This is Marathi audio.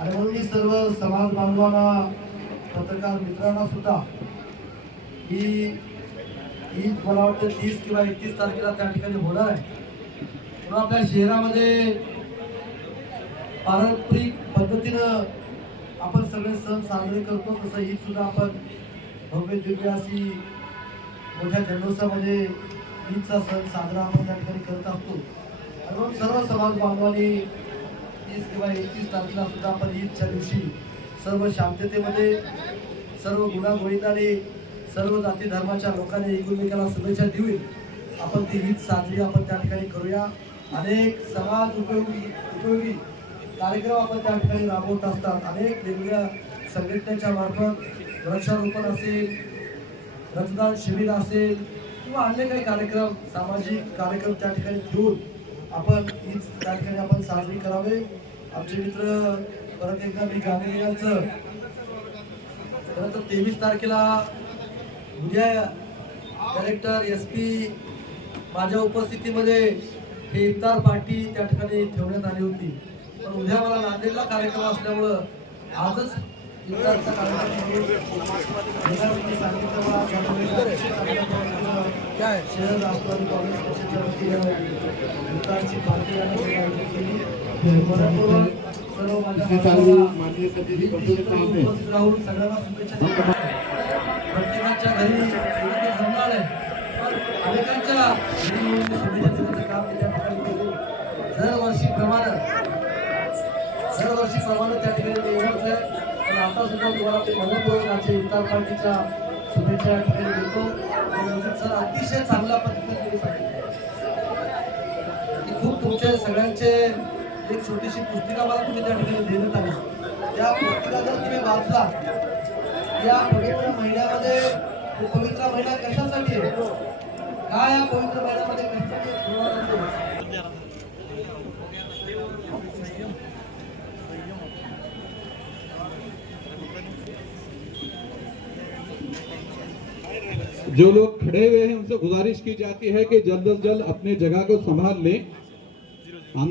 आणि म्हणून मी सर्व समाज बांधवांना पत्रकार मित्रांना सुद्धा ही ईद मला वाटतं तीस किंवा एकतीस तारखेला त्या ठिकाणी होणार आहे. म्हणून आपल्या शहरामध्ये पारंपरिक पद्धतीनं आपण सगळे सण साजरे करतो तसं ईद सुद्धा आपण भव्य दिव्य अशी मोठ्या जल्लोषामध्ये ईदचा सण साजरा आपण त्या ठिकाणी करत असतो. आणि म्हणून सर्व समाज बांधवांनी तीस किंवा एकतीस तारखेला सुद्धा आपण ईदच्या दिवशी सर्व शांततेमध्ये सर्व गुणागोविंदाने सर्व जाती धर्माच्या लोकांनी एकमेकाला शुभेच्छा देऊन आपण ती ईद साजरी आपण त्या ठिकाणी करूया. अनेक समाज उपयोगी उपयोगी कार्यक्रम आपण त्या ठिकाणी राबवत असतात. अनेक वेगवेगळ्या संघटनेच्या मार्फत वृक्षारोपण असेल रक्तदान शिबिर असेल किंवा अन्य काही कार्यक्रम सामाजिक कार्यक्रम त्या ठिकाणी ठेवून आपण हीच त्या ठिकाणी आपण साजरी करावे. आमचे मित्र परत एकदा मी गांधी यांचं खरं तर तेवीस तारखेला उद्या कलेक्टर एस पी माझ्या उपस्थितीमध्ये हे इफ्तार पार्टी त्या ठिकाणी ठेवण्यात आली होती. पण उद्या मला नांदेडला कार्यक्रम असल्यामुळं आजच इफ्तारचा कार्यक्रम ठेवून आमदारांनी सांगितलं मला त्यामुळे शहर राष्ट्रवादी काँग्रेस पक्षाच्या वतीनं केली मनपूर्वक सर्व उपस्थित राहून सगळ्यांना शुभेच्छा. प्रत्येकाच्या घरी जमणार आहे. अनेकांच्या शुभेच्छा देण्याचं काम त्या ठिकाणी केले. दरवर्षीप्रमाणे दरवर्षीप्रमाणे त्या ठिकाणी आहे. पण आता सुद्धा तुम्हाला ते मनपूर्वक आजच्या इफ्तार पार्टीच्या शुभेच्छा या ठिकाणी देतो सर अतिशय चांगल्या पद्धतीने सांगितलं. खूप तुमच्या सगळ्यांचे एक छोटीशी पुस्तिका मला तुम्ही त्या ठिकाणी देण्यात आली. त्या पुस्तिका जर तुम्ही वाचला या पवित्र महिन्यामध्ये पवित्र महिना कशासाठी आहे? का या पवित्र महिन्यामध्ये कशासाठी ठेवला जातो? जो लोग खड़े हुए हैं उनसे गुजारिश की जाती है कि जल्द अज जल्द अपने जगह को संभाल लें।